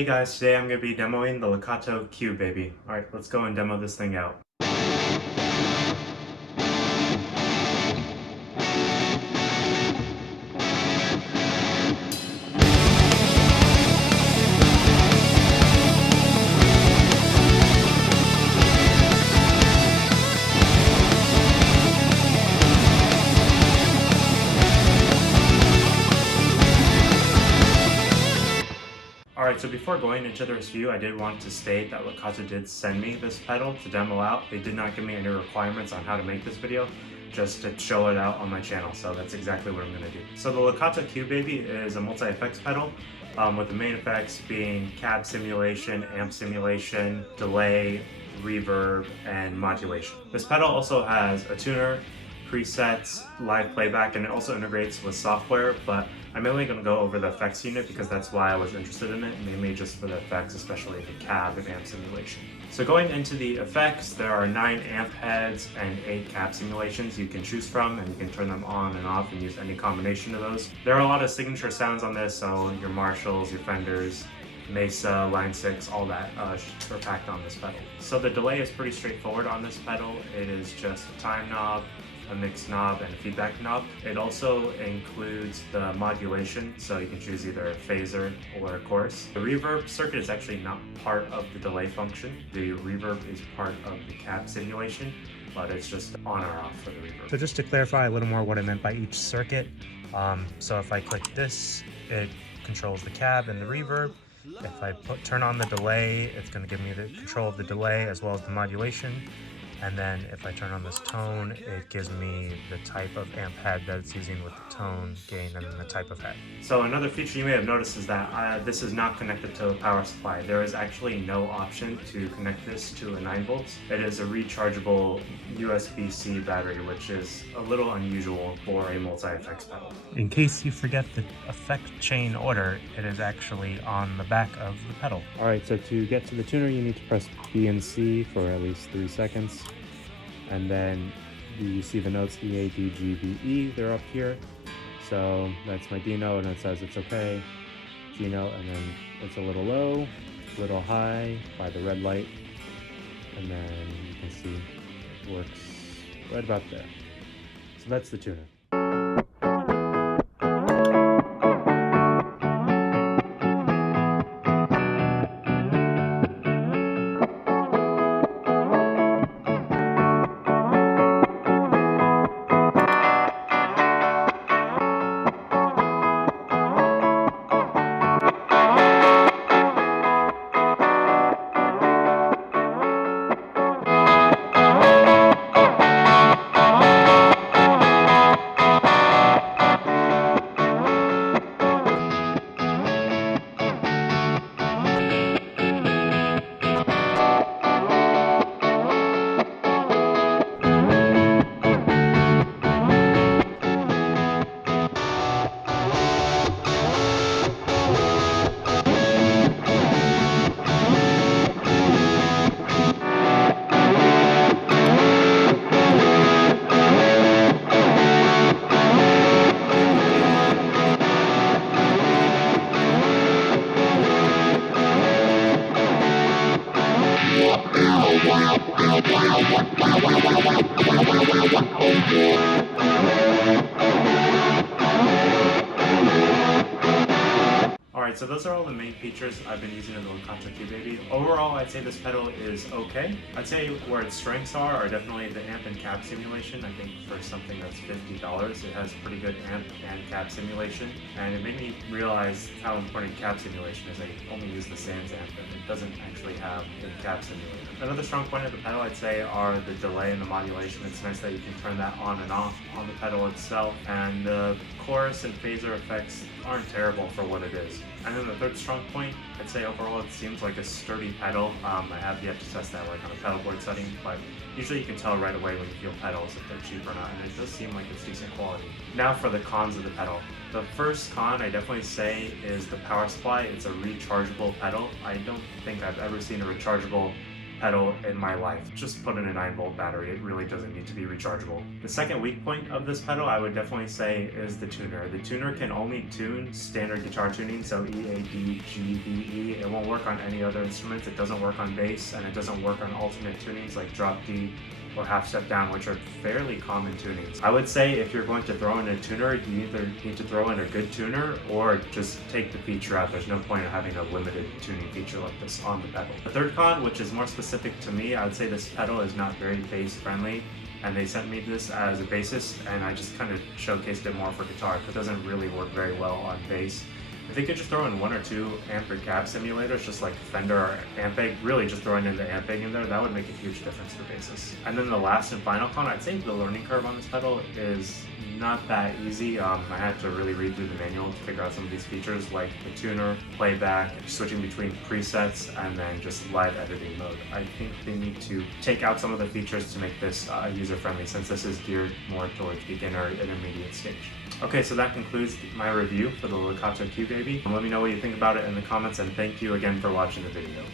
Hey guys, today I'm going to be demoing the Lekato Cube Baby. Alright, let's go and demo this thing out. Alright, so before going into the review, I did want to state that Lekato did send me this pedal to demo out. They did not give me any requirements on how to make this video, just to show it out on my channel, so that's exactly what I'm going to do. So the Lekato Cube Baby is a multi-effects pedal, with the main effects being cab simulation, amp simulation, delay, reverb, and modulation. This pedal also has a tuner, presets, live playback, and it also integrates with software, but I'm mainly going to go over the effects unit because that's why I was interested in it, mainly just for the effects, especially the cab and amp simulation. So going into the effects, there are 9 amp heads and 8 cab simulations you can choose from, and you can turn them on and off and use any combination of those. There are a lot of signature sounds on this, so your Marshalls, your Fenders, Mesa, Line 6, all that are packed on this pedal. So the delay is pretty straightforward on this pedal. It is just a time knob, a mix knob, and a feedback knob. It also includes the modulation, so you can choose either a phaser or a chorus. The reverb circuit is actually not part of the delay function. The reverb is part of the cab simulation, but it's just on or off for the reverb. So just to clarify a little more what I meant by each circuit, so if I click this, it controls the cab and the reverb. If I turn on the delay, it's going to give me the control of the delay as well as the modulation. And then if I turn on this tone, it gives me the type of amp head that it's using with the tone, gain, and then the type of head. So another feature you may have noticed is that this is not connected to a power supply. There is actually no option to connect this to a 9 volts. It is a rechargeable USB-C battery, which is a little unusual for a multi-effects pedal. In case you forget the effect chain order, it is actually on the back of the pedal. Alright, so to get to the tuner, you need to press B and C for at least 3 seconds. And then you see the notes E, A, D, G, B, E, they're up here. So that's my D note, and it says it's okay. G note, and then it's a little low, a little high by the red light. And then you can see it works right about there. So that's the tuner. Alright, so those are all the main features I've been using in the Lekato Cube Baby. Overall, I'd say this pedal is okay. I'd say where its strengths are definitely the amp and cab simulation. I think for something that's $50, it has pretty good amp and cab simulation. And it made me realize how important cab simulation is. I only use the Sans amp and it doesn't actually have a cab simulator. Another strong point of the pedal, I'd say, are the delay and the modulation. It's nice that you can turn that on and off on the pedal itself. And the chorus and phaser effects aren't terrible for what it is. And then the third strong point, I'd say overall it seems like a sturdy pedal. I have yet to test that like on a pedal board setting, but usually you can tell right away when you feel pedals if they're cheap or not, and it does seem like it's decent quality. Now for the cons of the pedal. The first con I definitely say is the power supply. It's a rechargeable pedal. I don't think I've ever seen a rechargeable pedal in my life. Just put in a 9-volt battery. It really doesn't need to be rechargeable. The second weak point of this pedal, I would definitely say, is the tuner. The tuner can only tune standard guitar tuning, so E, A, D, G, B, E. It won't work on any other instruments. It doesn't work on bass, and it doesn't work on alternate tunings like drop D or half step down, which are fairly common tunings. I would say if you're going to throw in a tuner, you either need to throw in a good tuner or just take the feature out. There's no point in having a limited tuning feature like this on the pedal. The third con, which is more specific to me, I would say this pedal is not very bass friendly, and they sent me this as a bassist, and I just kind of showcased it more for guitar. It doesn't really work very well on bass. If they could just throw in 1 or 2 amp or cab simulators, just like Fender or Ampeg, really just throwing in the Ampeg in there, that would make a huge difference for basses. And then the last and final con, I'd say the learning curve on this pedal is not that easy. I had to really read through the manual to figure out some of these features like the tuner, playback, switching between presets, and then just live editing mode. I think they need to take out some of the features to make this user-friendly, since this is geared more towards beginner intermediate stage. Okay, so that concludes my review for the Lekato Cube Baby. Let me know what you think about it in the comments, and thank you again for watching the video.